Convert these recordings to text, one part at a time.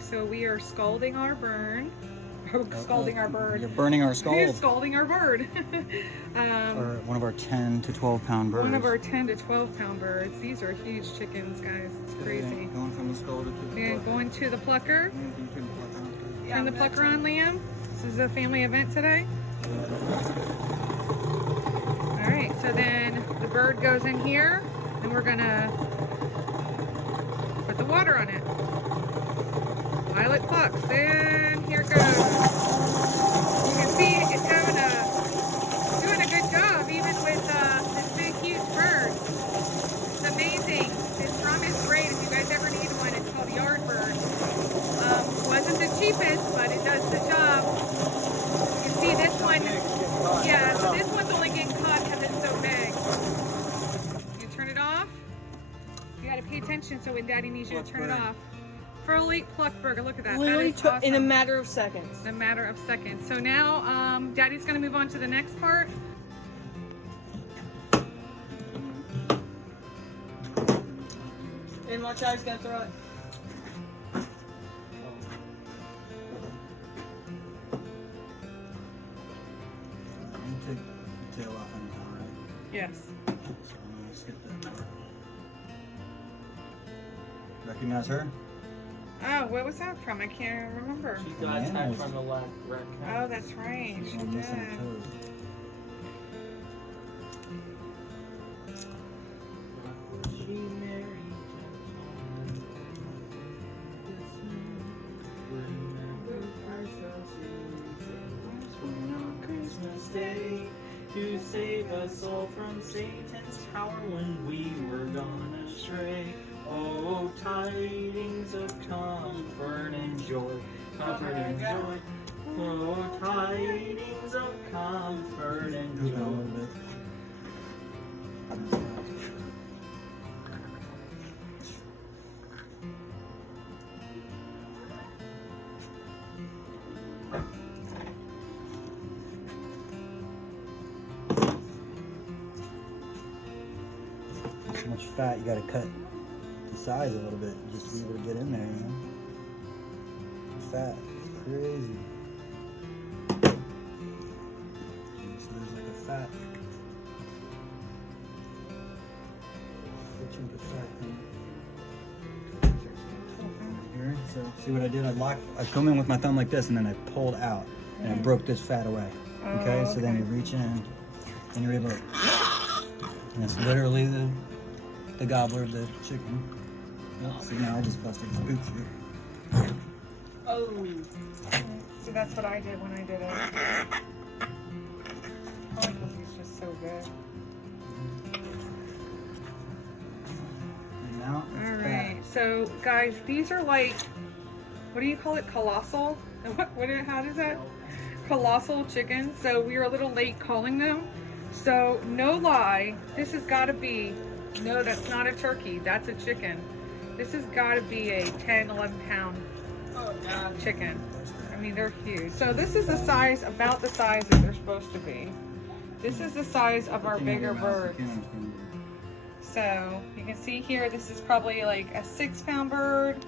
so we are scalding our burn. Scalding our bird. You're burning our scald. We're scalding our bird. Or one of our 10 to 12 pound birds. One of our 10 to 12 pound birds. These are huge chickens, guys. It's crazy. Going from the scalded to the And going to the plucker. Yeah, Turn the plucker on, Liam. This is a family event today. Alright, so then the bird goes in here, and we're gonna put the water on it. While it plucks, and here it goes. You can see it's doing a good job, even with this big, huge bird. It's amazing. This drum is great. If you guys ever need one, it's called Yardbird. Wasn't the cheapest, but it does the job. You can see this one. Yeah, so this one's only getting caught because it's so big. You turn it off. You got to pay attention so when Daddy needs you to turn it off. Fully plucked burger. Look at that. Literally that is took awesome. in a matter of seconds. In a matter of seconds. So now Daddy's going to move on to the next part. And watch out, he's gonna throw it. Take the tail off anyhow, right? Yes. So I'm gonna skip that part. Recognize her? Oh, what was that from? I can't remember. She got attacked from the left red Oh, that's right. She's She on missing did. toes. She married Christmas Day to save us all from Satan's power when we were gone astray. Oh, tidings of comfort and joy, comfort and joy. Oh, tidings of comfort and Move it a little joy. bit. So much fat, you gotta cut the size a little bit just to be able to get in there, you know? Fat, it's crazy. So there's like a fat. Chunk of fat thing. Here, so see what I did? I come in with my thumb like this and then I pulled out and it broke this fat away. Okay, so then you reach in and you're able to, and it's literally the gobbler of the chicken. Oh, so now I just busted his boot shoot. Oh. See, that's what I did when I did it. Oh, he's just so good. And now it's All fat. right, so guys, these are like, what do you call it? Colossal? How does that? Colossal chickens. So we were a little late calling them. So no lie, this has got to be, no, that's not a turkey. That's a chicken. This has got to be a 10, 11 pound chicken. I mean, they're huge. So this is the size, about the size that they're supposed to be. This is the size of our bigger birds. So you can see here, this is probably like a 6 pound bird.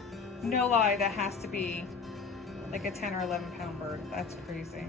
No lie, that has to be like a 10 or 11 pound bird. That's crazy.